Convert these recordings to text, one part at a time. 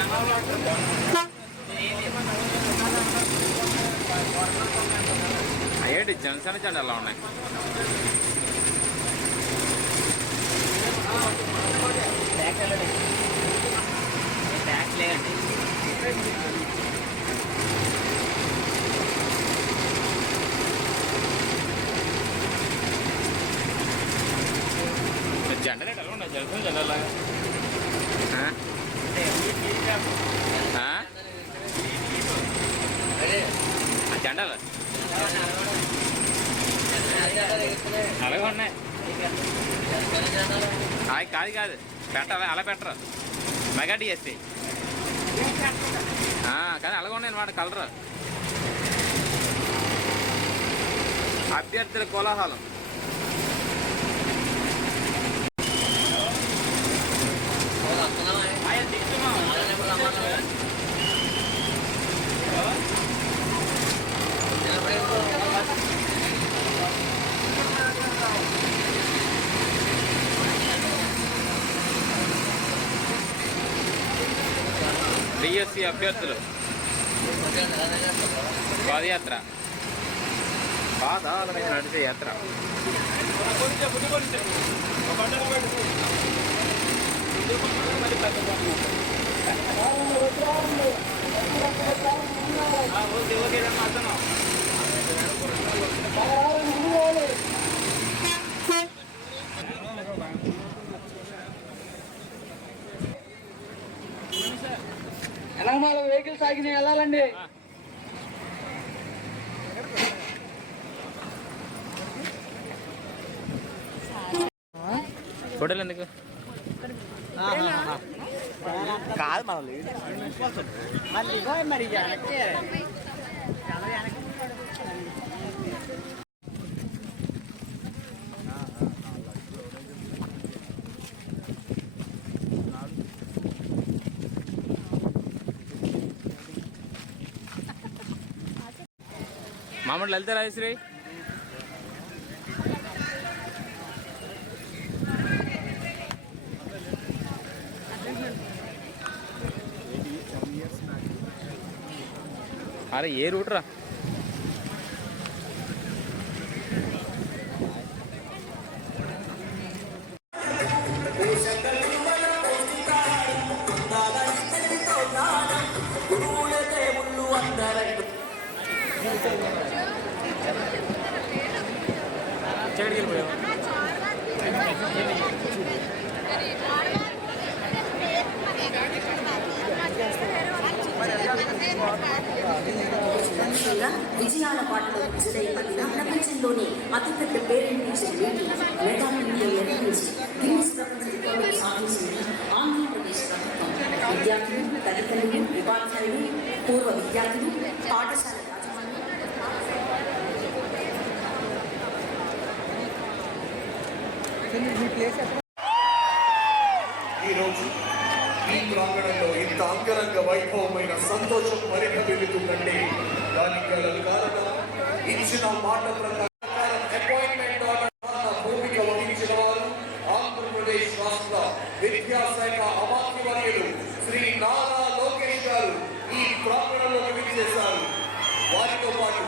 ఏది? అయ్యేంటి జనసేన జెండా ఎలా ఉన్నాయి? రేట్ ఎలా ఉన్నాయి? జనసేన జెండా లాగా ఆ? ఆ? ఆ జెండాలు అలాగే ఉన్నాయి. అవి కాదు కాదు పెట్టాలి అలా పెట్టరు మెగా డిఎస్సి కానీ అలాగే ఉన్నాయి అనమాట కలరు. అభ్యర్థుల కోలాహలం. డిఎస్సి అభ్యర్థులు. పాదయాత్ర. పాదాల మీద నడిచే యాత్ర. ఎనగమాల అతను. నేను వెళ్ళాలండి. ఫోటోలు ఎందుకు? కాదు మళ్ళీ మళ్ళీ మరి వెనక్కి మామూలు లలిత రాజశ్రీ అరే ఏ రూట్ రా Thank you. విజయాల పాటలో విజయపడిన ప్రపంచంలోని అతిపెద్ద పేరెంట్ మెగా ఇండియా నిర్వహించి ప్రపంచ ఆంధ్రప్రదేశ్ ప్రభుత్వం. విద్యార్థులు తల్లిదండ్రులు ఉపాధ్యాయులు పూర్వ విద్యార్థులు ఈరోజు ఈ ప్రాంగణంలో ఇంత అంగరంగ వైభవమైన సంతోషం పరిణమిల్లుతుందంటే దానికి గల కారణం ఇచ్చిన మాట ప్రకారం అపాయింట్మెంట్ ఆర్డర్ భూమిక వహించిన వారు ఆంధ్రప్రదేశ్ రాష్ట్ర విద్యాశాఖ అమాత్య వర్యులు శ్రీ నారా లోకేష్ గారు ఈ ప్రాంగణంలో విచ్చేశారు. వారితో పాటు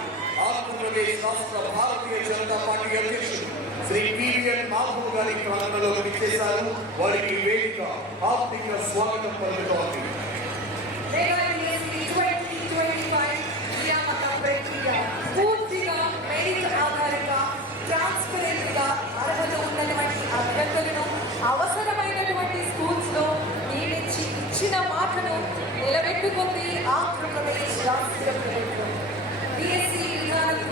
ఆంధ్రప్రదేశ్ రాష్ట్ర భారతీయ జనతా పార్టీ అధ్యక్షుడు శ్రీ పివిఎన్ మాధవ్ గారి ప్రాంగణంలో విచ్చేశారు వారికి వేదిక ఆర్థిక స్వాగతం పలుకుతోంది. పూర్తిగా మెరిట్ ఆధారంగా ట్రాన్స్పరెంట్ అర్హత ఉన్నటువంటి అభ్యర్థులను అవసరమైనటువంటి స్కూల్స్లో నియమించి ఇచ్చిన మాటను నిలబెట్టుకుంది ఆంధ్రప్రదేశ్ రాష్ట్ర ప్రభుత్వం. బిఎస్సి విధానం